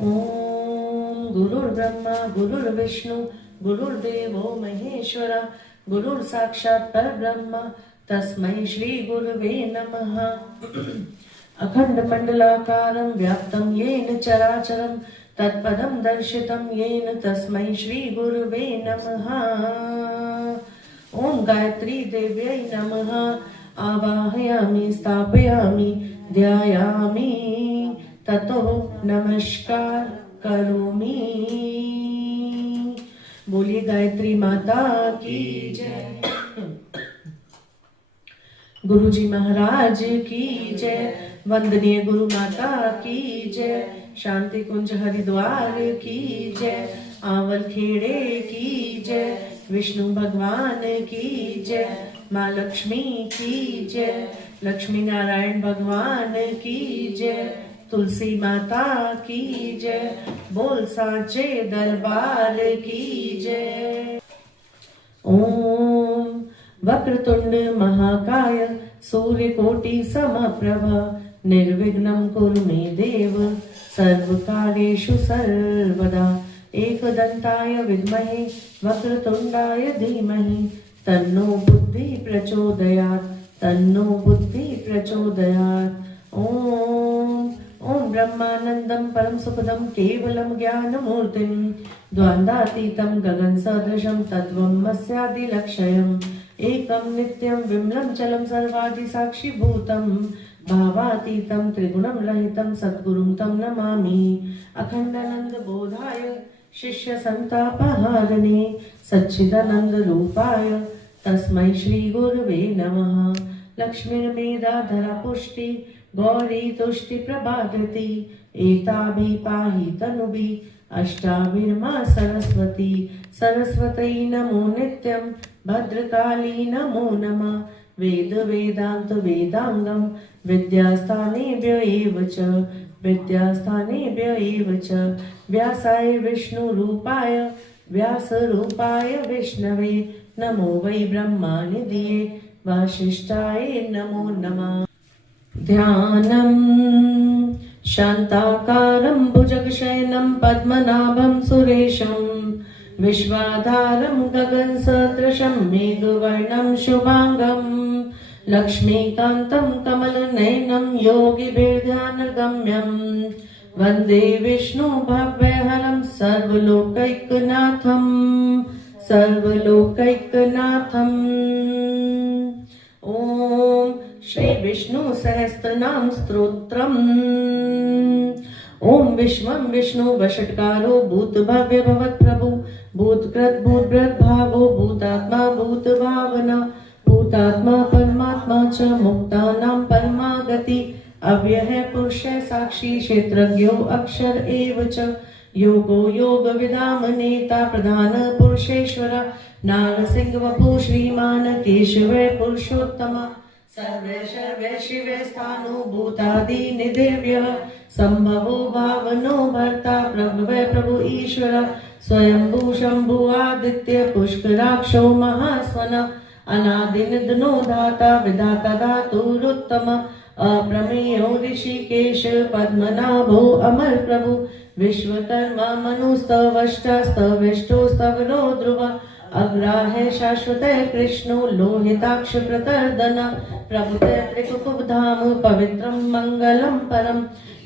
ओम गुरुर्ब्रह्मा गुरुर्विष्णु गुरुर्देवो महेश्वरा गुरुर्साक्षात् परब्रह्म तस्मै श्री गुरुवे नमः। अखण्डमण्डलाकारं व्याप्तं येन चराचरं तत्पदं दर्शितं येन तस्मै श्री गुरुवे नमः। ओम गायत्री देव्यै नमः। आवाहयामि स्थापयामि ध्यायामि ततो नमस्कार करोमि। बोलिए गायत्री माता की जय, गुरु जी महाराज की जय, वंदनीय गुरु माता की जय, शांति कुंज हरिद्वार की जय, आंवल खेड़े की जय, विष्णु भगवान की जय, माँ लक्ष्मी की जय, लक्ष्मी नारायण भगवान की जय, तुलसी माता की जय, बोल साचे दरबार की जय। ओम वक्रतुंड महाकाय सूर्यकोटि समप्रभ निर्विघ्नं कुरु मे देव सर्वकार्येषु सर्वदा। एकदन्ताय विद्महे वक्रतुंडाय धीमहि तन्नो बुद्धि प्रचोदयात्, तन्नो बुद्धि प्रचोदयात्। ओम ब्रह्मानंदं परम सुखदं केवलं ज्ञानमूर्तिं द्वन्द्वातीतं गगन सदृशं तत्त्वं मस्यादिलक्ष्यम् एकं नित्यं विमलं चलं सर्वादि साक्षिभूतं भावातीतं त्रिगुणं रहितं सद्गुरुं तं नमामि। अखण्डानंद बोधाय शिष्य संतापहारिणे सच्चिदानंद रूपाय तस्मै श्री गुरुवे नमः। लक्ष्मीर्मेधाधरा पुष्टि गौरी तुष्टि प्रभाकृति एताभि पाहि तनुभि अष्टाभिर्मा सरस्वती। सरस्वती नमो नित्यं भद्रकाली नमो नमः। वेद वेदांत वेदांगम विद्यास्थानेभ्य एव च, विद्यास्थानेभ्य एव च। व्यासाय विष्णु रूपाय व्यास रूपाय विष्णवे नमो वै ब्रह्मानिधिये वासिष्ठाय नमो नमः। ध्यानं शान्ताकारं भुजगशयनं पद्मनाभं सुरेशं विश्वाधारं गगनसदृशं मेघवर्णं शुभांगं लक्ष्मीकान्तं कमलनयनं योगिभिर्ध्यानगम्यं वन्दे विष्णु भव्यहरं सर्वलोकैकनाथं सर्वलोकैकनाथम्। ओम श्री विष्णु सहस्त्रनाम स्तोत्रम्। ओम विश्वं विष्णु वषट्कारो भूत भव्य भवत् प्रभु भूतकृत भूतभृत भावो भूतात्मा भूत भावना भूतात्मा परमात्मा च मुक्तानां परमागति अव्ययः पुरुषः साक्षी क्षेत्रज्ञो अक्षर एव च योगो योग विदाम नेता प्रधान पुरुषेश्वर नारसिंह वपु श्रीमान केशव पुरुषोत्तम सर्वे सर्वे शिवे स्थाणु भूतादि निधिर्व्यः संभवो भावनो भर्ता प्रभवे प्रभु ईश्वर स्वयंभू शंभु आदित्य पुष्कराक्षो महास्वन अनादिनिधनो धाता विधाता धातुरुत्तम अप्रमेयो ऋषिकेश पद्मनाभो अमर प्रभु विश्वकर्मा मनुस्तवष्टस्तविष्टो स्तवरो ध्रुव अग्राहे शाश्वत कृष्णो लोहिताक्ष प्रतर्दन प्रभुते त्रिकुकुब्धाम पवित्रं मंगलम परम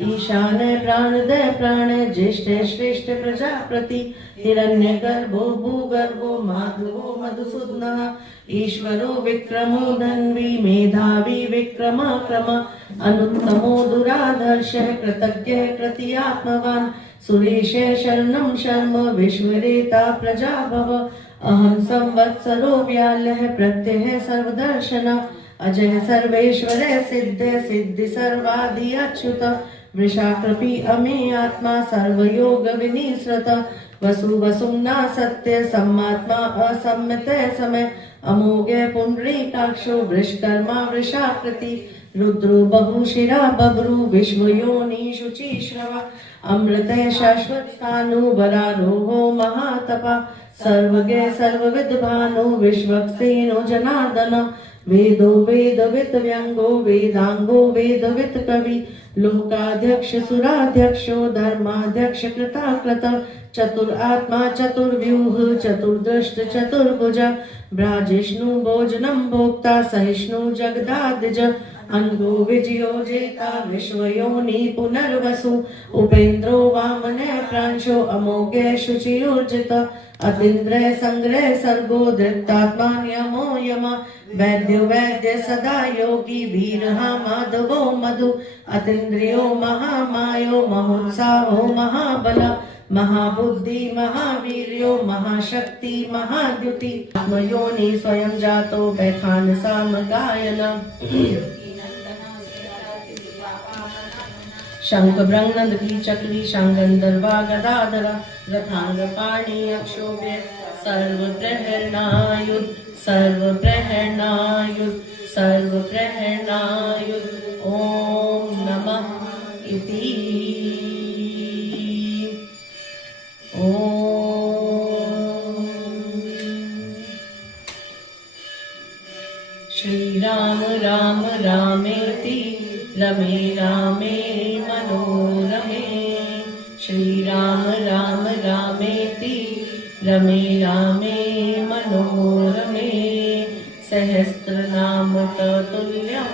ईशाने प्राणदय प्राण ज्येष्ठे श्रेष्ठ प्रजाप्रति हिरण्यगर्भो भूगर्भो माधवो मधुसूदनः ईश्वरो विक्रमो धन्वी मेधावी विक्रमाक्रम अनुत्तमो दुराधर्षः कृतज्ञः कृतियात्मवान् सुरेशः शरणं शर्म विश्वरेता प्रजाभव अहं संवत्सरो व्यालः प्रत्ययः सर्वदर्शन अजय सर्वेश्वर सिद्ध सिद्धि सर्वादि अच्युत वृषाकृपि अमे आत्मा सर्वयोग विनिसृत वसु वसुम्ना सत्य सम्मात्मा असम्मित समय अमोघ पुंडरीकाक्षो वृषकर्मा वृषाकृति रुद्रो बहुशिरा बभ्रु विश्वयोनि शुचिश्रवा अमृत शाश्वत स्थानु वरारोहो महातपा सर्वज्ञ सर्वविद् भानु विश्वक्सेनो जनार्दन वेदो वेदवित व्यंगो वेदांगो वेदवित कवि लोकाध्यक्ष सुराध्यक्षो धर्माध्यक्ष कृताकृत चतुरात्मा चतुर्व्यूह चतुर्दृष्ट चतुर्भुज ब्राजिष्णु भोजनम भोक्ता सहिष्णु जगदादिज अंगो विजयो जेता विश्वयोनि पुनर्वसु उपेन्द्रो वामन प्रांशो अमोघे शुचियोजित अतीन्द्र संग्रह सर्गो दृप्तात्मा नियमो यम वैद्यो वैद्य सदा योगी वीरहा माधवो मधु अतीन्द्रियो महामायो महोत्साहो महाबल महाबुद्धि महावीर्यो महाशक्ति महाद्युति आत्मयोनि स्वयं जातो बैखान साम गायन शंख ब्रह्मनंद की चक्री शंगंदर्वा गदाधरा रथांग पाणी अक्षोभ्य सर्व प्रहरणायुध सर्व प्रहरणायुध सर्व प्रहरणायुध ओम नमः इति ओम श्री राम राम रामेति रमे रामे मनोरमे श्री राम राम रामेति रमे रामे मनोरमे सहस्रनाम ततुल्यं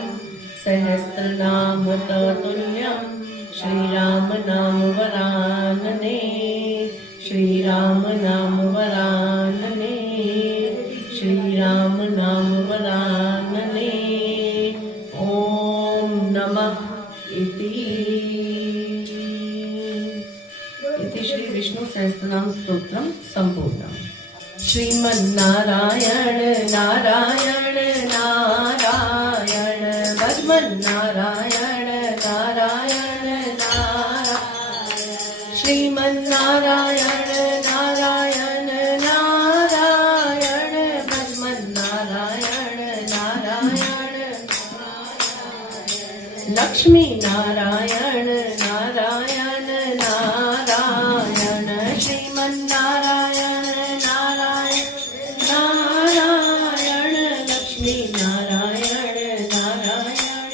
सहस्रनाम ततुल्यं श्री राम नाम वरानने श्री राम नाम वरानने श्री राम नाम वरानने ओम नमः इति श्री विष्णु सहस्रनाम स्तोत्रम संपूर्णम्। श्रीमन्नारायण नारायण नारायण भगवन्नारायण नारायण नारायण श्रीमन्नारायण नारायण नारायण भगवन्नारायण नारायण लक्ष्मी नारायण नारायण नारायण श्रीमन्नारायण नारायण नारायण लक्ष्मी नारायण नारायण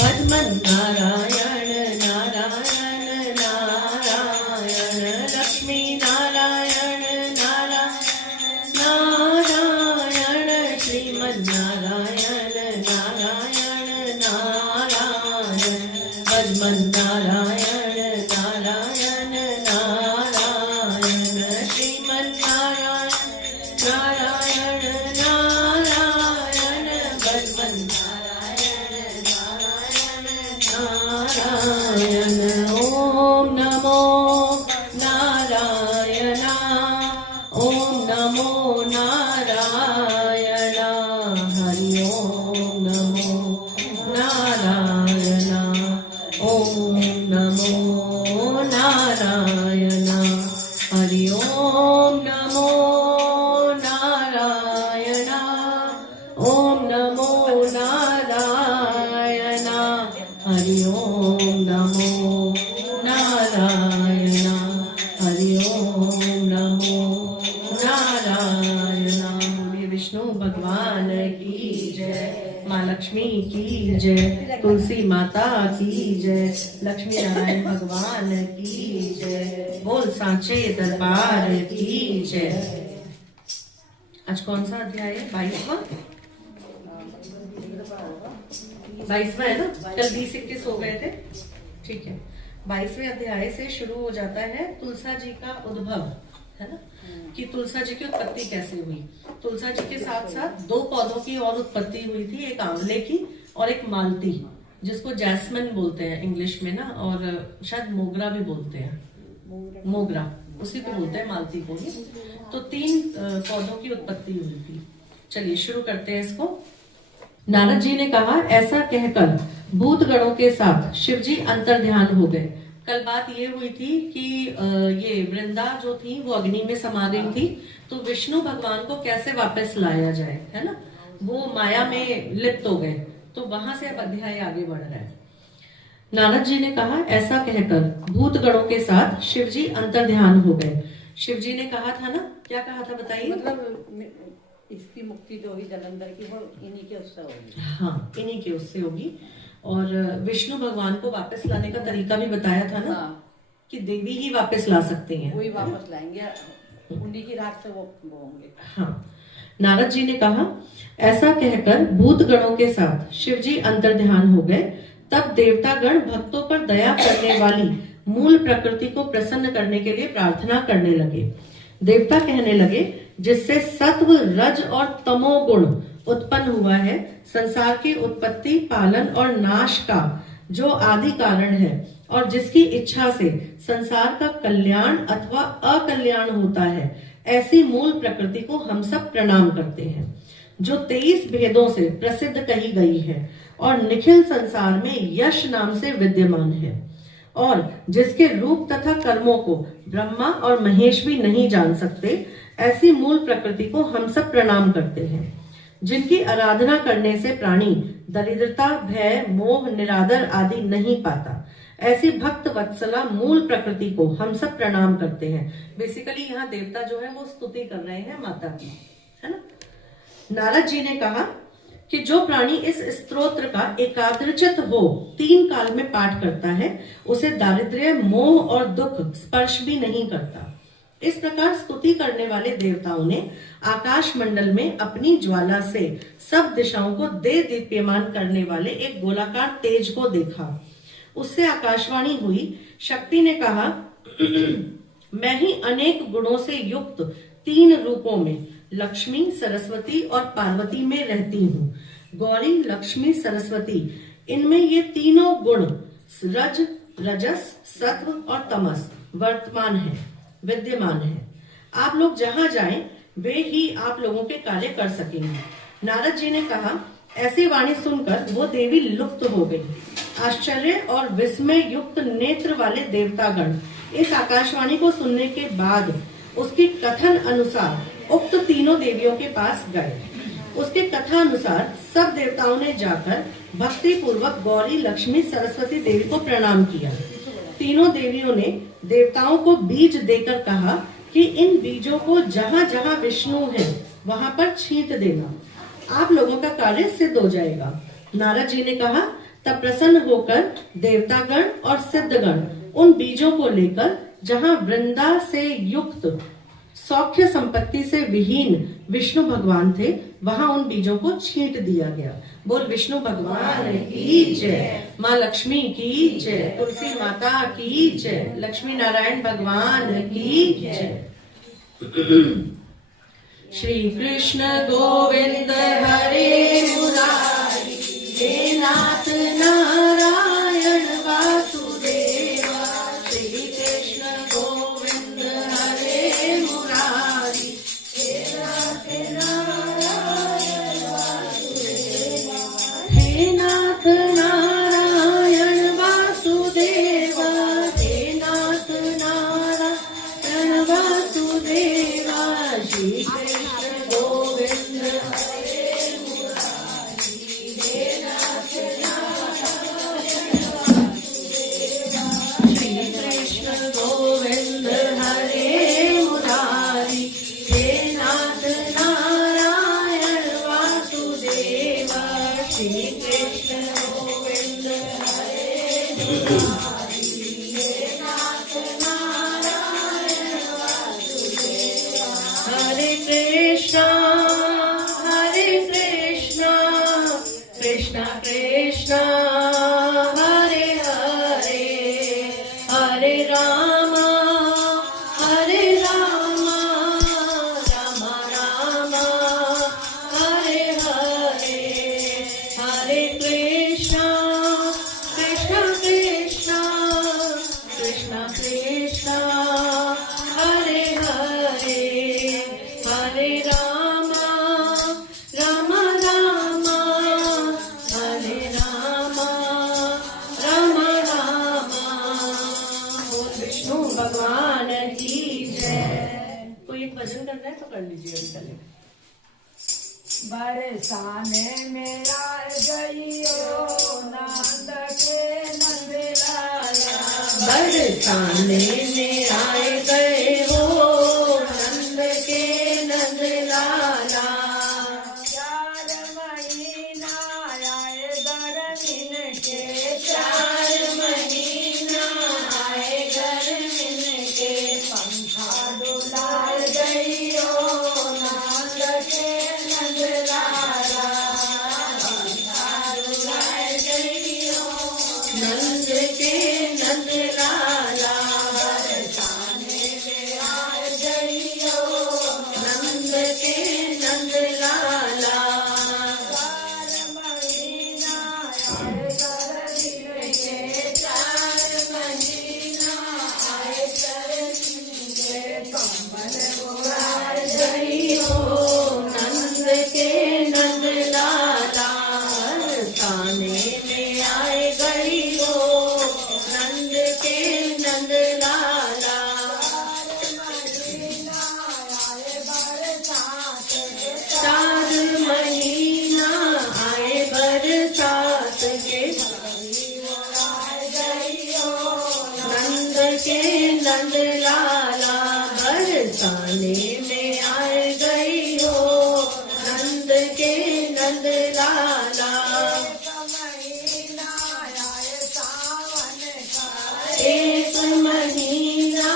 भगवन् नारायण नारायण नारायण लक्ष्मी नारायण नारायण नारायण श्रीमन्नारायण नारायण नारायण भगवन् नारायण नारायण नारायण श्रीमन्नारायण नारायण नारायण भगवन् नारायण नारायण ओम नमो नारायण ओम नमो नारायण हरि ओम नमो नारायण ओम नमो नारायण हरि ओम नमो नारायण ओम नमो नारायण हरि ओम नमो नारायण हरि ओम नमो नारायण बोलिए विष्णु भगवान की जय माँ लक्ष्मी की जय तुलसी माता की जय लक्ष्मी नारायण भगवान की जय बोल सांचे दरबार की जय। आज कौन सा अध्याय है 22वां 22वां है ना कल 20-21 हो गए थे ठीक है 22वें अध्याय से शुरू हो जाता है तुलसा जी का उद्भव है ना कि तुलसा जी की उत्पत्ति कैसे हुई। तुलसा जी के साथ साथ दो पौधों की और उत्पत्ति हुई थी एक आंवले की और एक मालती जिसको जैस्मिन बोलते हैं इंग्लिश में ना और शायद मोगरा भी बोलते हैं मोगरा उसी को बोलते हैं मालती को ही। तो 3 पौधों की उत्पत्ति हुई थी। चलिए शुरू करते हैं इसको। नारद जी ने कहा ऐसा कहकर भूत गणों के साथ शिवजी अंतर्ध्यान हो गए। कल बात ये हुई थी कि ये वृंदा जो थी वो अग्नि में समा गई थी तो विष्णु भगवान को कैसे वापस लाया जाए है ना वो माया में लिप्त हो गए तो वहां से अब अध्याय आगे बढ़ रहा है। नारद जी ने कहा ऐसा कहकर भूत गणों के साथ शिवजी अंतर्ध्यान हो गए। शिवजी ने कहा था ना क्या कहा था बताइए। मतलब इसकी मुक्ति जो हुई जलंधर की वो इन्हीं के उससे होगी। हाँ, इन्हीं के उससे होगी। और विष्णु भगवान को वापस लाने का तरीका भी बताया था ना। हाँ, कि देवी ही वापस ला सकते हैं, वही वापस लाएंगे, उन्हीं की रात से वो होंगे। हाँ। नारद जी ने कहा, ऐसा कहकर भूत गणों के साथ शिवजी अंतर्ध्यान हो गए। तब देवता गण भक्तों पर दया करने वाली मूल प्रकृति को प्रसन्न करने के लिए प्रार्थना करने लगे। देवता कहने लगे, जिससे सत्व, रज और तमो गुण उत्पन्न हुआ है, संसार की उत्पत्ति, पालन और नाश का जो आदि कारण है, और जिसकी इच्छा से संसार का कल्याण अथवा अकल्याण होता है, ऐसी मूल प्रकृति को हम सब प्रणाम करते हैं, जो 23 भेदों से प्रसिद्ध कही गई है और निखिल संसार में यश नाम से विद्यमान है, और जिसके रूप तथा कर्मों को ब्रह्मा और महेश भी नहीं जान सकते, ऐसी मूल प्रकृति को हम सब प्रणाम करते हैं, जिनकी आराधना करने से प्राणी दरिद्रता, भय, मोह, निरादर आदि नहीं पाता। ऐसी भक्त वत्सला मूल प्रकृति को हम सब प्रणाम करते हैं। बेसिकली यहाँ देवता जो है वो स्तुति कर रहे हैं माता की, है ना। नारद जी ने कहा कि जो प्राणी इस स्तोत्र का एकाग्रचित हो 3 काल में पाठ करता है, उसे दारिद्र्य, मोह और दुख स्पर्श भी नहीं करता। इस प्रकार स्तुति करने वाले देवताओं ने आकाश मंडल में अपनी ज्वाला से सब दिशाओं को दे दीप्यमान करने वाले एक गोलाकार तेज को देखा। उससे आकाशवाणी हुई। शक्ति ने कहा, मैं ही अनेक गुणों से युक्त 3 रूपों में लक्ष्मी, सरस्वती और पार्वती में रहती हूँ। गौरी, लक्ष्मी, सरस्वती, इनमें ये तीनों गुण रज, रजस, सत्व और तमस वर्तमान है, विद्यमान है। आप लोग जहां जाएं वे ही आप लोगों के कार्य कर सकेंगे। नारद जी ने कहा, ऐसी वाणी सुनकर वो देवी लुप्त हो गई। आश्चर्य और विस्मय युक्त नेत्र वाले देवतागण इस आकाशवाणी को सुनने के बाद उसकी कथन अनुसार उक्त तीनों देवियों के पास गए। उसके कथा अनुसार सब देवताओं ने जाकर भक्ति पूर्वक गौरी, लक्ष्मी, सरस्वती देवी को प्रणाम किया। तीनों देवियों ने देवताओं को बीज देकर कहा कि इन बीजों को जहां जहां विष्णु है वहां पर छींट देना, आप लोगों का कार्य सिद्ध हो जाएगा। नारद जी ने कहा, तब प्रसन्न होकर देवतागण और सिद्धगण उन बीजों को लेकर जहां वृंदा से युक्त सौख्य संपत्ति से विहीन विष्णु भगवान थे, वहां उन बीजों को छींट दिया गया। बोल विष्णु भगवान की जय, माँ लक्ष्मी की जय, तुलसी माता की जय, लक्ष्मी नारायण भगवान की जय। श्री कृष्ण गोविंद हरे मुरारी, हे नाथ नारायण वासुदेवा। श्री कृष्ण गोविंद हरे मुरारी, हे नाथ नारायण वासुदेवा। हे नाथ नारायण वासुदेवा, हे नाथ नारायण वासुदेवा। श्री कृष्ण गोविंद हरे मुरारी, हे नाथ नारायण वासुदेवा। श्री कृष्ण गोविंद हरे मुरारी, हे नाथ नारायण वासुदेवा। श्री कृष्ण गोविंद हरे मुरारी, हे नाथ नारायण वासुदेवा। हरे कृष्णा कृष्णा कृष्णा हरे हरे, हरे राम राम राम हरे हरे। हरे कृष्णा कृष्णा कृष्णा कृष्णा हरे हरे, हरे राम राम हरे राम बोल विष्णु भगवान की जय। कोई एक भजन करना है तो कर लीजिए अभी चले। बरसाने मेरा गईयो नंद के नंदलाला। बरसाने में आए गए हो नंद के नंद लाला। के नंद लाला बरसाने में आए गई हो, नंद के नंद लाला। एक महीना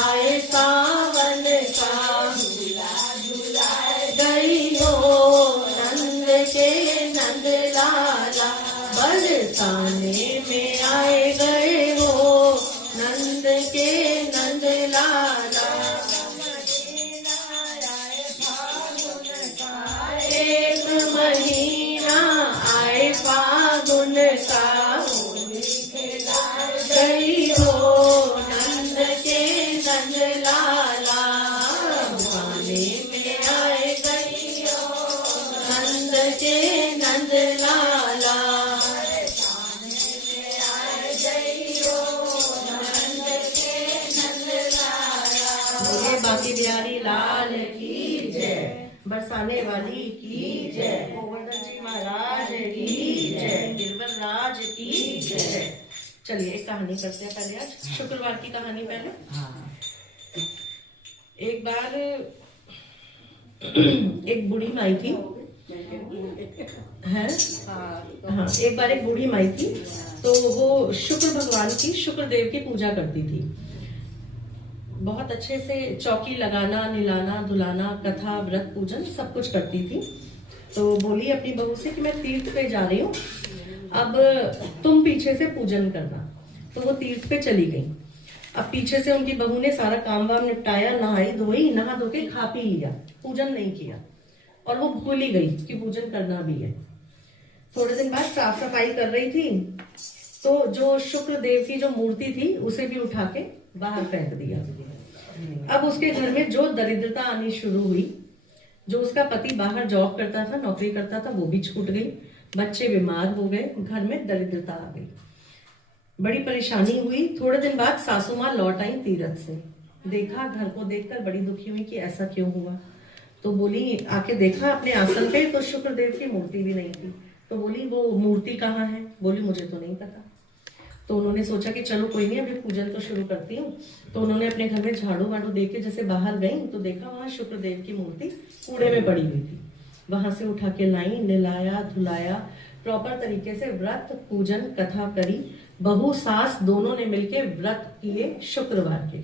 आए सावन का, झुलाए गई हो, नंद के नंद लाला बरसाने में आए गए हो, नंद के नंद लाला। एक महीना आए फागुन का, गई हो, नंद के नंद लाला बरसाने में आए गई हो, नंद के नंद लाला। बोले बाकी बिहारी लाल की जय, बरसाने वाली की जय, गोवर्धन जी महाराज की जय, गिरवर राज की जय। चलिए एक कहानी करते हैं पहले, आज शुक्रवार की कहानी पहले। एक बार एक बूढ़ी माई थी है, हाँ एक बार एक बूढ़ी माई थी, तो वो शुक्र भगवान की, शुक्र देव की पूजा करती थी। बहुत अच्छे से चौकी लगाना, निलाना, धुलाना, कथा, व्रत, पूजन सब कुछ करती थी। तो बोली अपनी बहू से कि मैं तीर्थ पे जा रही हूँ, अब तुम पीछे से पूजन करना। तो वो तीर्थ पे चली गई। अब पीछे से उनकी बहू ने सारा काम वाम निपटाया, नहाई धोई, नहा धो के खा पी लिया, पूजन नहीं किया, और वो भूल ही गई कि पूजन करना भी है। थोड़े दिन बाद साफ सफाई कर रही थी, तो जो शुक्र देव की जो मूर्ति थी उसे भी उठा के बाहर फेंक दिया। अब उसके घर में जो दरिद्रता आनी शुरू हुई, जो उसका पति बाहर जॉब करता था, नौकरी करता था, वो भी छूट गई, बच्चे बीमार हो गए, घर में दरिद्रता आ गई, बड़ी परेशानी हुई। थोड़े दिन बाद सासू माँ लौट आई तीरथ से, देखा, घर को देखकर बड़ी दुखी हुई कि ऐसा क्यों हुआ। तो बोली, आके देखा अपने आसन पे, तो शुक्रदेव की मूर्ति भी नहीं थी। तो बोली वो मूर्ति कहाँ है? बोली मुझे तो नहीं पता। तो उन्होंने सोचा कि चलो कोई नहीं, अभी पूजन तो शुरू करती हूँ। तो उन्होंने अपने घर में झाड़ू वाड़ू दे के जैसे बाहर गई, तो देखा वहां शुक्रदेव की मूर्ति कूड़े में पड़ी हुई थी। वहां से उठा के लाई, नहलाया, धुलाया, प्रॉपर तरीके से व्रत, पूजन, कथा करी। बहू सास दोनों ने मिलके व्रत किए शुक्रवार के,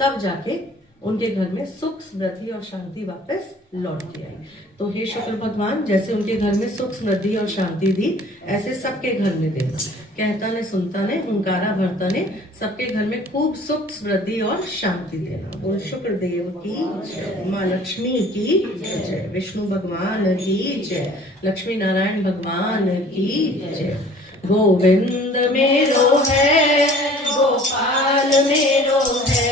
तब जाके उनके घर में सुख, समृद्धि और शांति वापस लौट के आई। तो हे शुक्र भगवान, जैसे उनके घर में सुख, समृद्धि और शांति दी, ऐसे सबके घर में देना। कहता ने, सुनता ने, हुंकारा भरता ने, सबके घर में खूब सुख, समृद्धि और शांति देना। बोल शुक्र देव की जय, माँ लक्ष्मी की जय, विष्णु भगवान की जय, लक्ष्मी नारायण भगवान की जय। गोविंद मेरो है, गोपाल मेरो है,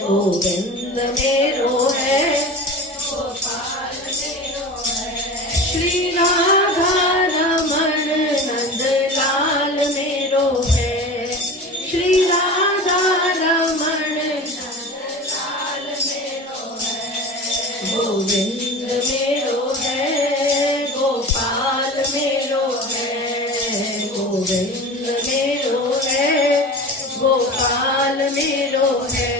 गोविंद मेरो है, गोपाल मेरो है। श्री राधा रमण नंद लाल मेरो है, श्री राधा रमण नंद लाल मेरो है। गोविंद मेरो है, गोपाल मेरो है, गोविंद मेरो है, गोपाल मेरो है।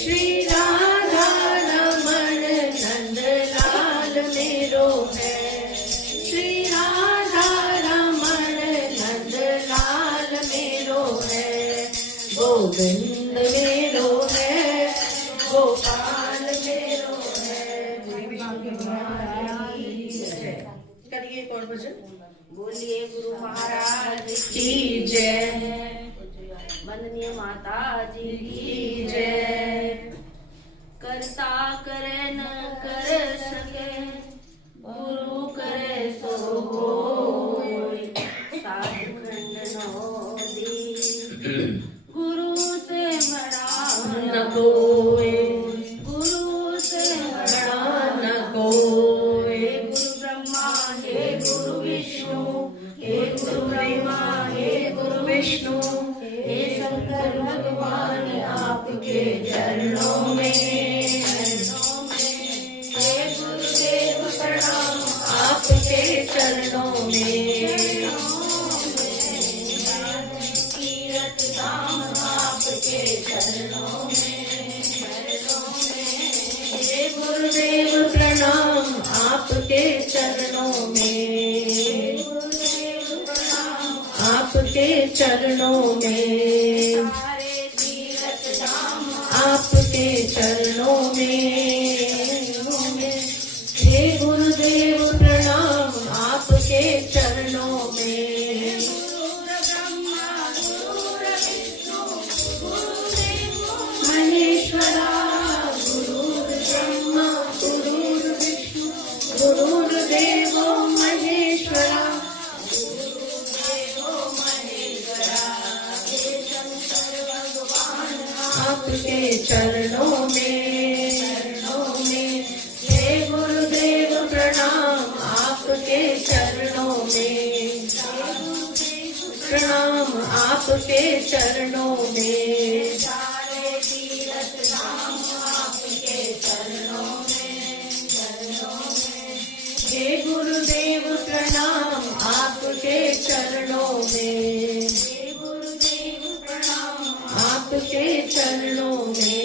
श्री राधा रमण नंद लाल मेरो है, श्री राधा रमण नंद लाल मेरो है। गोविंद मेरो है, गोपाल मेरो है। करिए एक और भजन। बोलिए गुरु महाराज की जय, वंदनीय माता जी की जय। करता करे न कर सके, गुरु करे सो होय। साधु खंड नो दी, गुरु से बड़ा न कोई, गुरु से बड़ा न कोई। गुरु ब्रह्मा हे गुरु विष्णु, हे गुरु ब्रह्मा हे गुरु विष्णु, हे शंकर भगवान आपके चरणों में, हे गुरुदेव प्रणाम आपके चरणों में। तीरथ धाम आपके आपके चरणों में, आपके चरणों में, आपके चरणों में। हे गुरुदेव प्रणाम आपके चरणों में। महेश्वरा गुरुर्ब्रह्मा गुरुर्विष्णु गुरुर्देवो महेश्वरा। आपके चरणों में, हे गुरुदेव प्रणाम आपके चरणों में, प्रणाम आपके चरणों में। हे गुरुदेव प्रणाम आपके चरणों में, आपके चरणों में।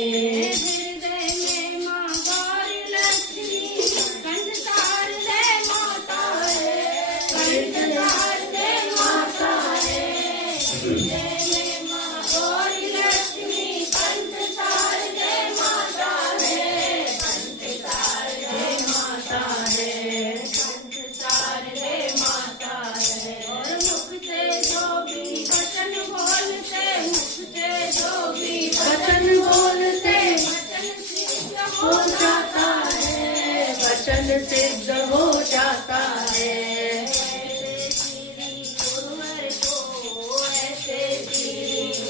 वचन बोलते हो जाता है, वचन सिद्ध हो जाता है।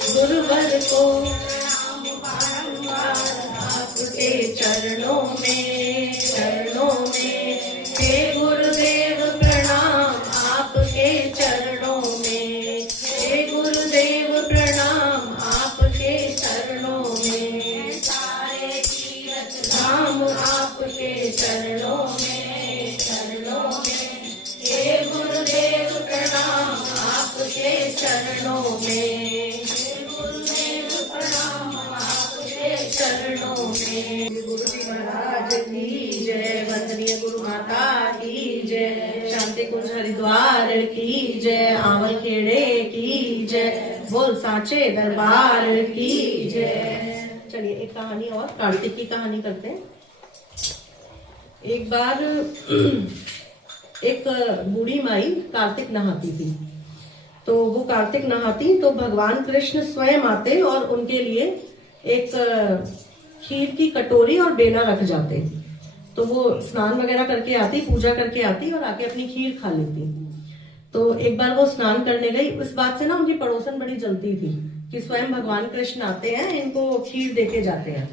गुरुवर को आपके चरणों में, चरणों में। हे गुरुदेव प्रणाम आपके चरणों में, हे गुरुदेव प्रणाम आपके चरणों में। सारे तीरथ धाम आपके चरणों में, चरणों में। हे गुरुदेव प्रणाम आपके चरणों में, गुरुदेव प्रणाम आपके चरणों में। गुरु जी महाराज की जय, वंदनीय गुरु माता की जय, शांति कुंज हरिद्वार की जय, आंवल खेड़े की जय, बोल साचे दरबार की जय। चलिए एक कहानी और, कार्तिक की कहानी करते हैं। एक बार एक बूढ़ी माई कार्तिक नहाती थी। तो वो कार्तिक नहाती तो भगवान कृष्ण स्वयं आते और उनके लिए एक खीर की कटोरी और बेला रख जाते। तो वो स्नान वगैरह करके आती, पूजा करके आती और आके अपनी खीर खा लेती। तो एक बार वो स्नान करने गई, इस बात से ना उनकी पड़ोसन बड़ी जलती थी कि स्वयं भगवान कृष्ण आते हैं, इनको खीर देके जाते हैं।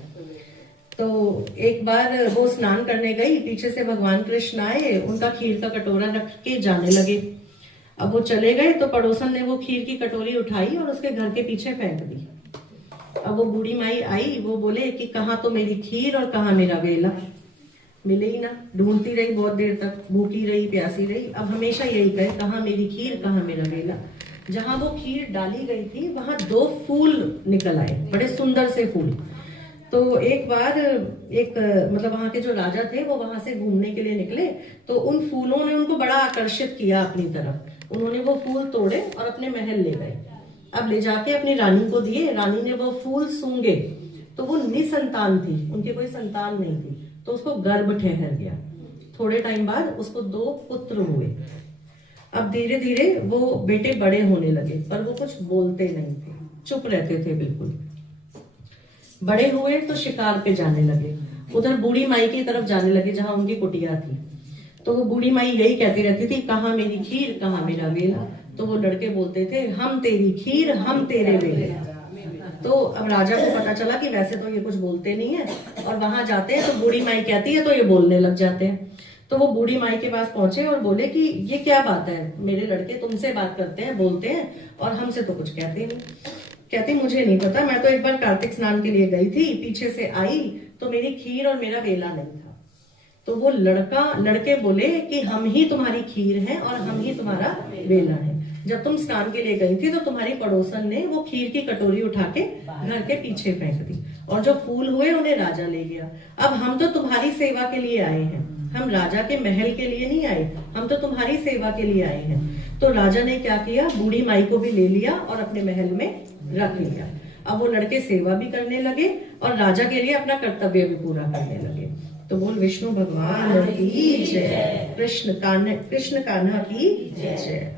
तो एक बार वो स्नान करने गई, पीछे से भगवान कृष्ण आए, उनका खीर का कटोरा रख के जाने लगे। अब वो चले गए तो पड़ोसन ने वो खीर की कटोरी उठाई और उसके घर के पीछे फेंक दी। अब वो बूढ़ी माई आई, वो बोले कि कहाँ तो मेरी खीर और कहाँ मेरा वेला। मिले ही ना, ढूंढती रही बहुत देर तक, भूखी रही प्यासी रही। अब हमेशा यही कहे, कहाँ मेरी खीर कहाँ मेरा वेला। जहां वो खीर डाली गई थी वहां 2 फूल निकल आए, बड़े सुंदर से फूल। तो एक बार एक मतलब वहां के जो राजा थे वो वहां से घूमने के लिए निकले, तो उन फूलों ने उनको बड़ा आकर्षित किया अपनी तरफ। उन्होंने वो फूल तोड़े और अपने महल ले गए। अब ले जाके अपनी रानी को दिए, रानी ने वो फूल सूंघे तो वो निसंतान थी, उनके कोई संतान नहीं थी, तो उसको गर्भ ठहर गया। थोड़े टाइम बाद उसको 2 पुत्र हुए। अब धीरे धीरे वो बेटे बड़े होने लगे, पर वो कुछ बोलते नहीं थे, चुप रहते थे बिल्कुल। बड़े हुए तो शिकार पे जाने लगे, उधर बूढ़ी माई की तरफ जाने लगे जहां उनकी कुटिया थी। तो वो बूढ़ी माई यही कहती रहती थी, कहाँ मेरी खीर कहाँ मेरा वेला। तो वो लड़के बोलते थे, हम तेरी खीर हम तेरे वेले। तो अब राजा को पता चला कि वैसे तो ये कुछ बोलते नहीं है, और वहां जाते हैं तो बूढ़ी माई कहती है तो ये बोलने लग जाते हैं। तो वो बूढ़ी माई के पास पहुंचे और बोले कि ये क्या बात है, मेरे लड़के तुमसे बात करते हैं, बोलते हैं, और हमसे तो कुछ कहते नहीं। कहती मुझे नहीं पता, मैं तो एक बार कार्तिक स्नान के लिए गई थी, पीछे से आई तो मेरी खीर और मेरा वेला नहीं था। तो वो लड़के बोले कि हम ही तुम्हारी खीर है और हम ही तुम्हारा वेला है। जब तुम स्नान के लिए गई थी तो तुम्हारी पड़ोसन ने वो खीर की कटोरी उठा के घर के पीछे फेंक दी, और जो फूल हुए उन्हें राजा ले गया। अब हम तो तुम्हारी सेवा के लिए आए हैं, हम राजा के महल के लिए नहीं आए, हम तो तुम्हारी सेवा के लिए आए हैं। तो राजा ने क्या किया, बूढ़ी माई को भी ले लिया और अपने महल में रख लिया। अब वो लड़के सेवा भी करने लगे और राजा के लिए अपना कर्तव्य भी पूरा करने लगे। तो बोल विष्णु भगवान की जय, कृष्ण कान्हा की जय।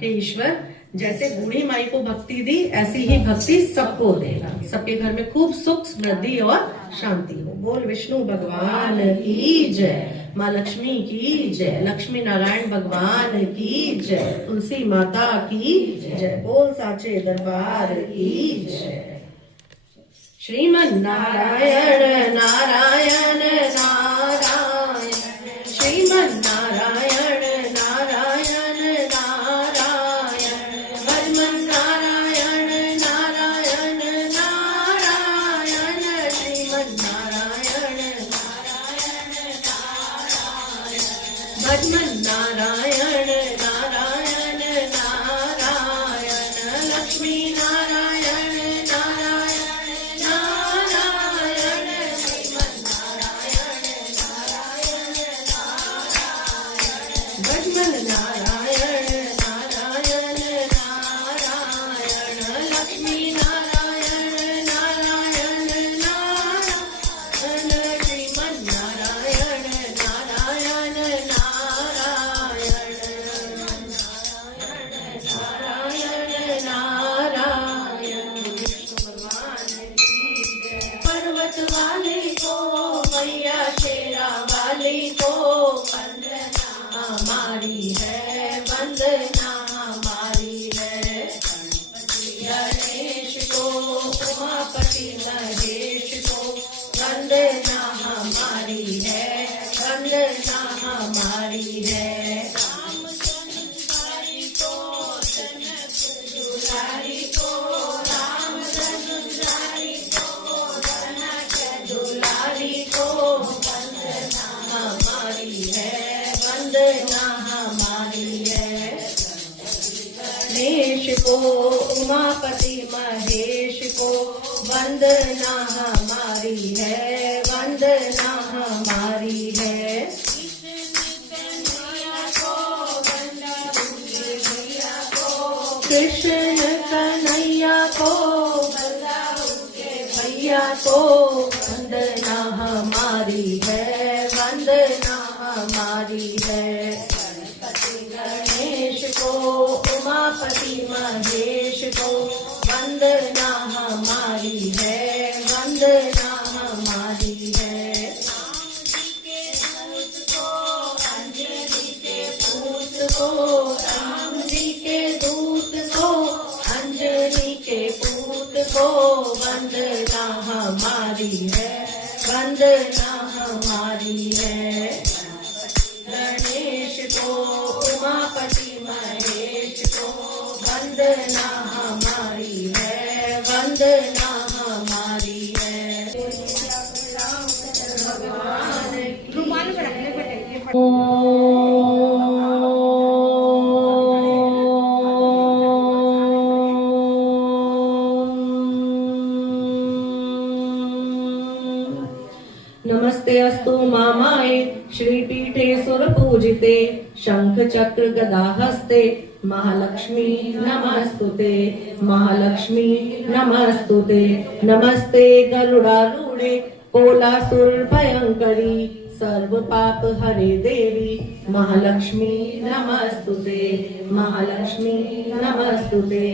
हे ईश्वर, जैसे बूढ़ी माई को भक्ति दी, ऐसी ही भक्ति सबको देना, सबके घर में खूब सुख समृद्धि और शांति हो। बोल विष्णु भगवान की जय, माँ लक्ष्मी की जय, लक्ष्मी नारायण भगवान की जय, तुलसी माता की जय। बोल साचे दरबार की जय। श्रीमन नारायण नारायण नारायण, श्रीमन नारायण नारायण नारायण, भजमन नारायण नारायण नारायण, श्रीमन नारायण नारायण नारायण, भजमन नारायण नारायण नारायण, लक्ष्मी नारायण भजमन नारायण नारायण नारायण, लक्ष्मी नारायण नारायण नारायण, श्रीमन नारायण नारायण नारायण, नारायण नारायण। पर्वत वाले को मैया शेरा वाली को वंदना हमारी है, वंदना हमारी है। गणेश को उमापति महेश को वंदना हमारी है, वंदना हमारी है। रामचंद्र को जनक दुलारी को, रामचंद्र को जनक दुलारी को वंदना हमारी है, वंदना हमारी है। गणेश को उमापति महेश को वंदना हमारी है, वंदना हमारी है। कृष्ण कन्हैया को भैया को वंदना हमारी है, वंदना हमारी है। गणेश को उमापति महेश को वंदना हमारी है, वंदना हमारी है। अंजलि के पूत को, राम जी के दूत को, अंजलि के पूत को वंदना हमारी है, वंदना हमारी है। गणेश को उमापति महेश को वंदना हमारी है, वंदना हमारी है। रुमाल में रखने पे नमस्ते अस्तु मामाये श्रीपीठे सुरपूजिते, शंख चक्र गदा हस्ते, महालक्ष्मी नमस्तुते, महालक्ष्मी नमस्तुते। नमस्ते गरुडारूढ़े कोलासुर भयंकरी, सर्व पाप हरे देवी, महालक्ष्मी नमस्तुते, महालक्ष्मी नमस्तुते।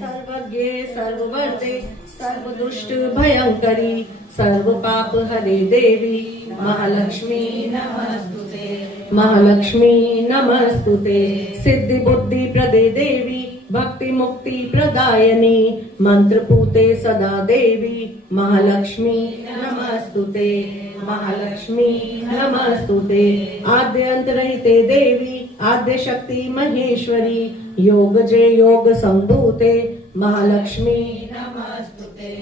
सर्वज्ञे सर्ववर्ते सर्वदुष्ट भयंकरी, सर्व पाप हरे देवी, महालक्ष्मी नमस्तुते, महालक्ष्मी नमस्तुते। सिद्धि बुद्धि प्रदे देवी, भक्ति मुक्ति प्रदायनी, मंत्र पूते सदा देवी, महालक्ष्मी नमस्तुते, महालक्ष्मी नमस्तुते। आद्य अंत रहिते देवी, आद्य शक्ति महेश्वरी, योग जय योग संभूते, महालक्ष्मी नमस्तुते,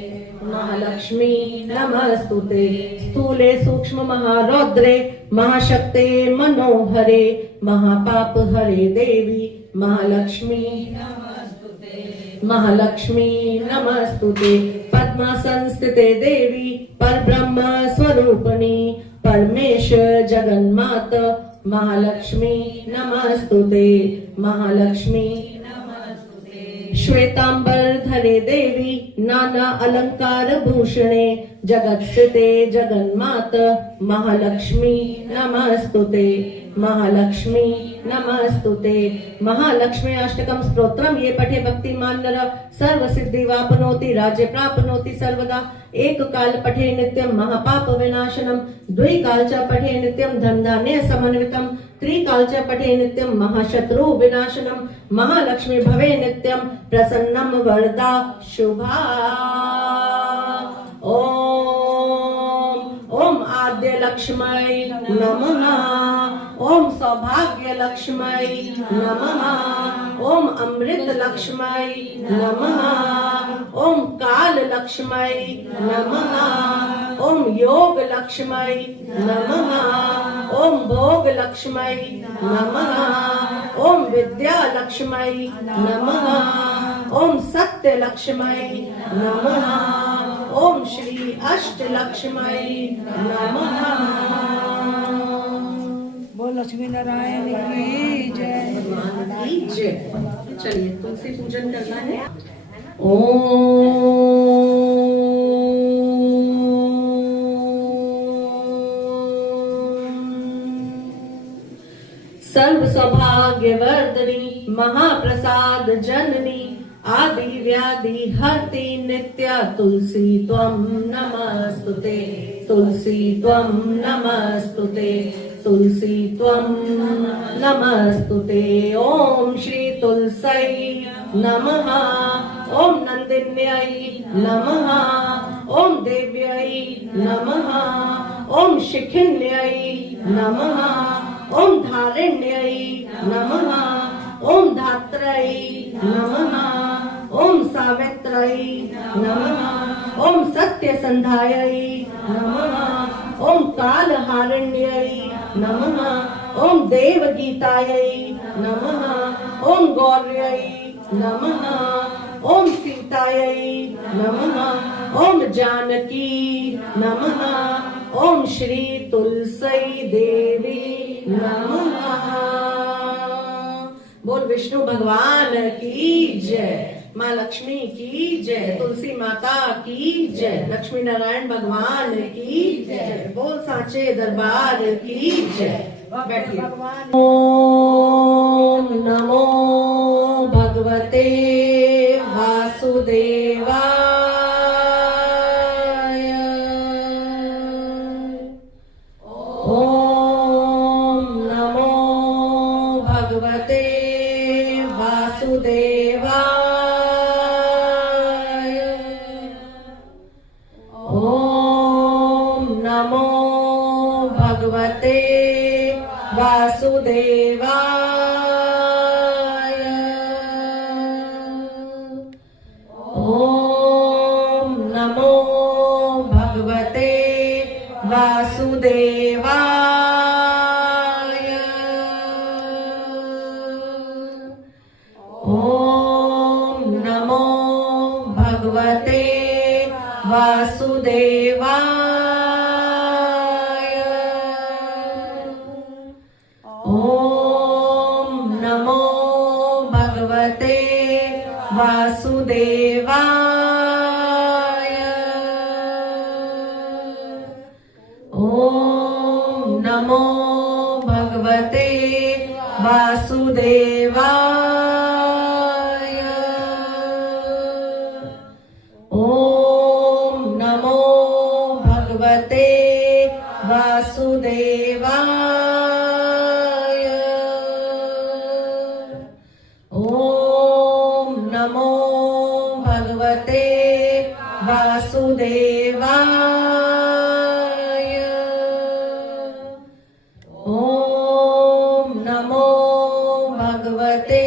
महालक्ष्मी नमस्तुते। स्थूले सूक्ष्म महारौद्रे, महाशक्ते मनोहरे, महापाप हरे देवी, महालक्ष्मी नमस्तुते, महालक्ष्मी नमस्तुते। पद्मासन स्थिते देवी, परब्रह्म स्वरूपनी, परमेश्वर जगन्मात महालक्ष्मी नमस्तुते महालक्ष्मी श्वेतांबर धरे देवी नाना अलंकार भूषणे जगत्स्थिते जगन्मात महालक्ष्मी नमस्तुते महालक्ष्मी नमस्तुते। महालक्ष्मी अष्टकम स्तोत्रम ये पठे भक्तिमान नर सर्व सिद्धि वापनोति राज्य प्राप्नोति सर्वदा। एक काल पठे नित्यम महापाप विनाशनम द्विकाल च पठे नित्यम धन धान्य समन्वितम त्रिकाल च पठे नित्यम महाशत्रु विनाशनम। महालक्ष्मी भवे नित्यम प्रसन्नम वरदा शुभा। ओम आद्य लक्ष्मै नमः ओम सौभाग्य लक्ष्मै नमः ओम अमृत लक्ष्मै नमः ओम काल लक्ष्मै नमः ओम योग लक्ष्मै नमः ओम भोग लक्ष्मै नमः ओम विद्या लक्ष्मै नमः ओम सत्य लक्ष्मै नमः ओम श्री अष्ट लक्ष्मै नमः। बोल लक्ष्मी नारायण की जय। चलिए तुलसी पूजन करना है। सर्व सौभाग्य वर्धनी महाप्रसाद जननी आदि व्याधि हरति नित्या तुलसी त्वं नमस्तुते तुलसी त्वं नमस्तुते तुलसी त्वं नमस्तुते। ओम श्री तुलस्यै नमः ओम नंदिन्यै नमः ओम देव्यै नमः ओम शिखिन्यै नमः ओम धारिण्यै नमः ओम धात्रै नमः ओम सावित्रै नमः ओम सत्यसंधायै नमः ओम कालहारिण्यै नमः ओम देवगीतायै नमः ओम गौर्यै नमः ओम सीतायै नमः ओम जानकी नमः ओम श्री तुलसी देवी नमः। बोल विष्णु भगवान की जय, माँ लक्ष्मी की जय, तुलसी माता की जय, लक्ष्मी नारायण भगवान की जय, बोल साचे दरबार की जय। बैठिए। ओम नमो भगवते वासुदेवाय। ओम नमो भगवते वासुदेवाय। ओम नमो भगवते वासुदेवाय। ओम नमो भगवते वासुदेवाय। ओम नमो भगवते वासुदेवाय। ओम नमो भगवते वासुदेवाय। ओम नमो भगवते वासुदेवाय। ओम नमो भगवते वासुदेवाय। ओम नमो भगवते वासुदेवाय। ओम नमो भगवते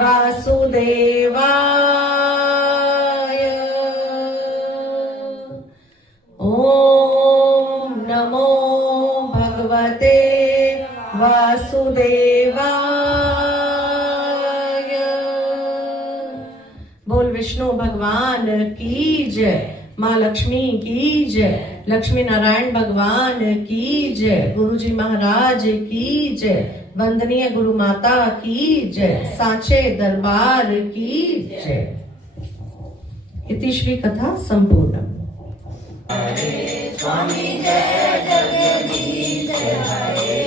वासुदेवाय। ओम नमो भगवते वासुदेवाय। बोल विष्णु भगवान की जय, माँ लक्ष्मी की जय, लक्ष्मी नारायण भगवान की जय, गुरु जी महाराज की जय, वंदनीय गुरु माता की जय, सांचे दरबार की जय। इति श्री कथा संपूर्णम। स्वामी जय जगदीश हरे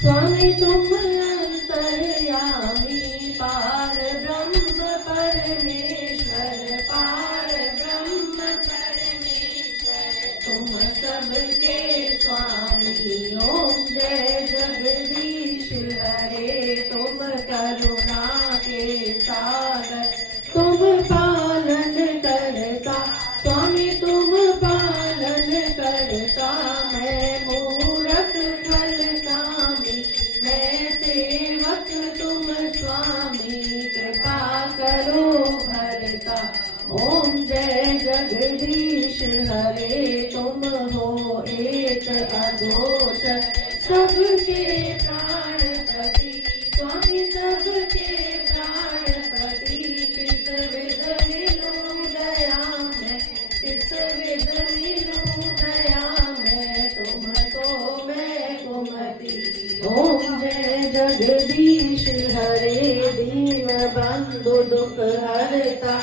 स्वामी तुम अंतर्यामी पार ब्रह्म परमेश्वर पार ब्रह्म परमेश्वर तुम सबके स्वामी ओम जय जगदीश हरे तुम करुणा के सागर तुम पालन करता स्वामी तुम पालन करता मैं मूरख फल मैं सेवक तुम स्वामी कृपा करो भरता ओम जय जगदीश हरे तुम हो एक अगोचर सबके प्राणपति स्वामी सबके प्राणपति किस विध मिलूं दया में किस विध मिलूं दया में तुम तो मैं कुमति ओम जय जगदीश हरे दीन बंधु दुख हरता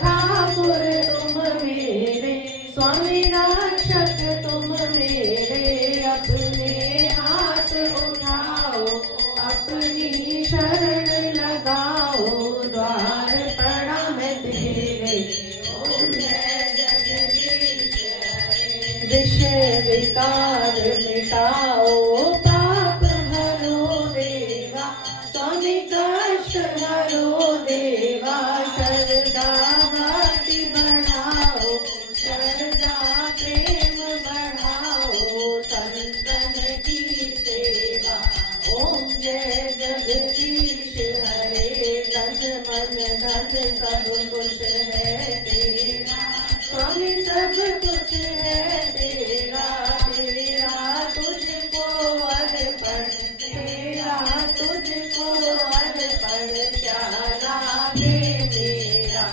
ठाकुर तुम मेरे स्वामी रक्षक तुम मेरे अपने हाथ उठाओ अपनी शरण लगाओ द्वार पड़ा मैं तेरे ओम जय जगदीश हरे विषय विकार मिटाओ कष्ट हरो देवा शरदा भक्ति बढ़ाओ शरदा प्रेम बढ़ाओ संतन की सेवा ओम जय जगदीश हरे तन मन धन सब कुछ है तेरा स्वामी सब कुछ है तेरा तेरा तुझको अर्पण तेरा तुझको अर्पण क्या लागे मेरा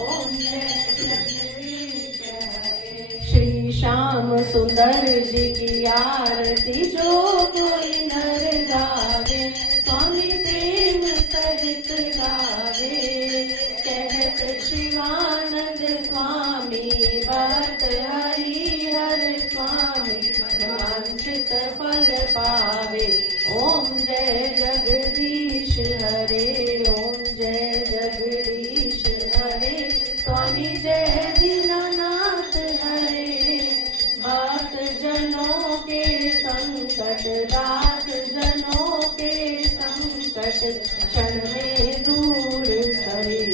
ओम जय जगदीश हरे श्री श्याम सुंदर जी की आरती जो कोई नर गावे स्वामी प्रेम सहित गावे कहत शिवानंद स्वामी भक्त हरि हर स्वामी वांछित फल पावे ओम जय जगदीश हरे ओम जय जगदीश हरे स्वामी जय दीनानाथ हरे भक्त जनों के संकट दास जनों के संकट क्षण में दूर करे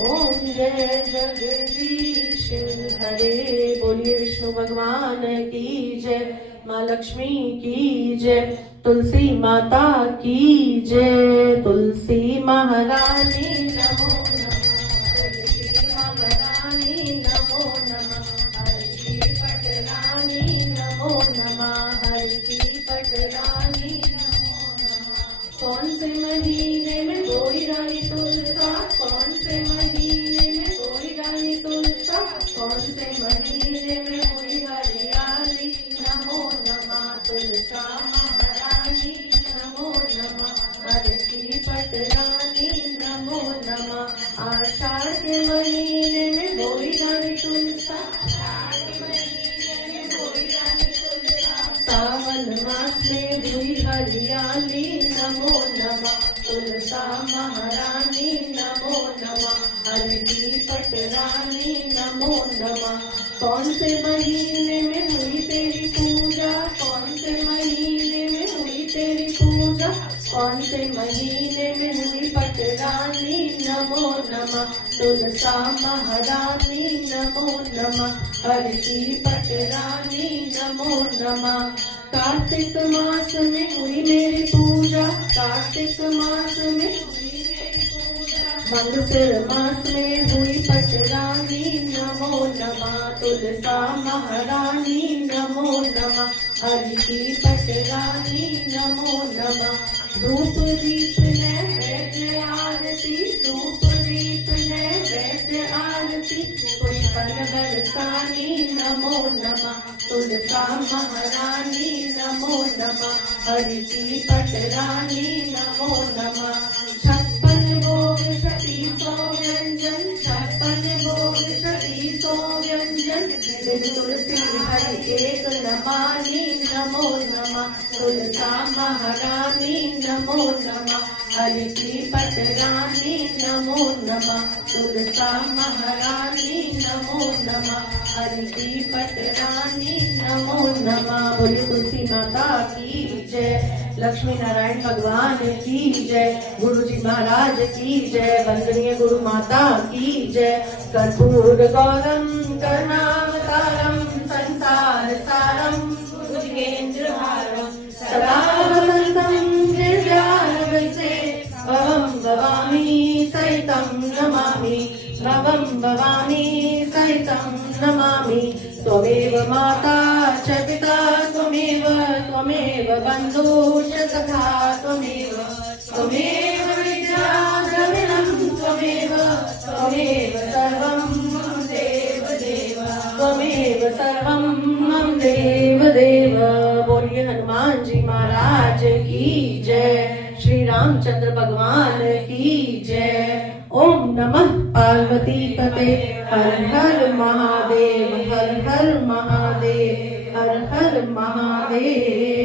ओम जय जगदीश हरे। बोलिए विष्णु भगवान की जय, माँ लक्ष्मी की जय, तुलसी माता की जय, तुलसी महारानी नमो नमः, तुलसी महारानी नमो नमः, हर की पटरानी नमो नमः, हर की पटरानी नमो नमः। कौन से महीने में कोई रानी तुलसा, कौन से महीने में कोई रानी तुलसा, कौन से महीने में कोई हरियाली, सावन मास में हुई हरियाली, नमो नमः तुलसा महारानी, नमो नमः हरि की पटरानी, नमो नमः। कौन से महीने में हुई तेरी पूजा, कौन से महीने में हुई तेरी पूजा, कौन से महीने में हुई पटरानी, नमो नमः तुलसा महारानी, नमो नमः हरि की पटरानी, नमो नमः। कार्तिक मास में हुई मेरी पूजा, कार्तिक मास में हुई मेरी पूजा, मंगसिर मास में हुई पटरानी, नमो नमः तुलसा महारानी, नमो नमः हरि की पटरानी, नमो नमः। धूप दीप नैवेद्य आरती, धूप दीप नैवेद्य आरती, पुष्पन बरसानी, नमो नमः तुलसा महारानी, नमो नमः हरि की पटरानी, नमो नमः। छप्पन भोग छत्तीसो व्यंजन, छप्पन भोग छत्तीसो व्यंजन, बिन तुलसी हरि एक नमानी, नमो नमः तुलसा महारानी, नमो नमः हरि की पटरानी, नमो नमः तुलसा महारानी, नमो नमः हरि की पटरानी, नमो नमः। बोलिए तुलसी माता की जय, लक्ष्मी नारायण भगवान की जय, गुरु जी महाराज की जय, वंदनीय गुरु माता की जय। कर्पूर गौरम करुणावतारम संसार सारम भुजगेन्द्रहारम सदा वसंतम हृदयारविंदे भवं भवामी सहितं नमामि, भवं भवामी सहितं नमामि। त्वमेव माता च पिता त्वमेव, त्वमेव बन्धुश्च सखा त्वमेव, त्वमेव विद्या द्रविणं त्वमेव, त्वमेव सर्वं मम देव देव, त्वमेव सर्वं मम देव देव। बोलिए हनुमान जी महाराज की जय, श्री रामचंद्र भगवान की जय। ओम नमः पार्वती पते, हर हर महादेव, हर हर महादेव, हर हर महादेव।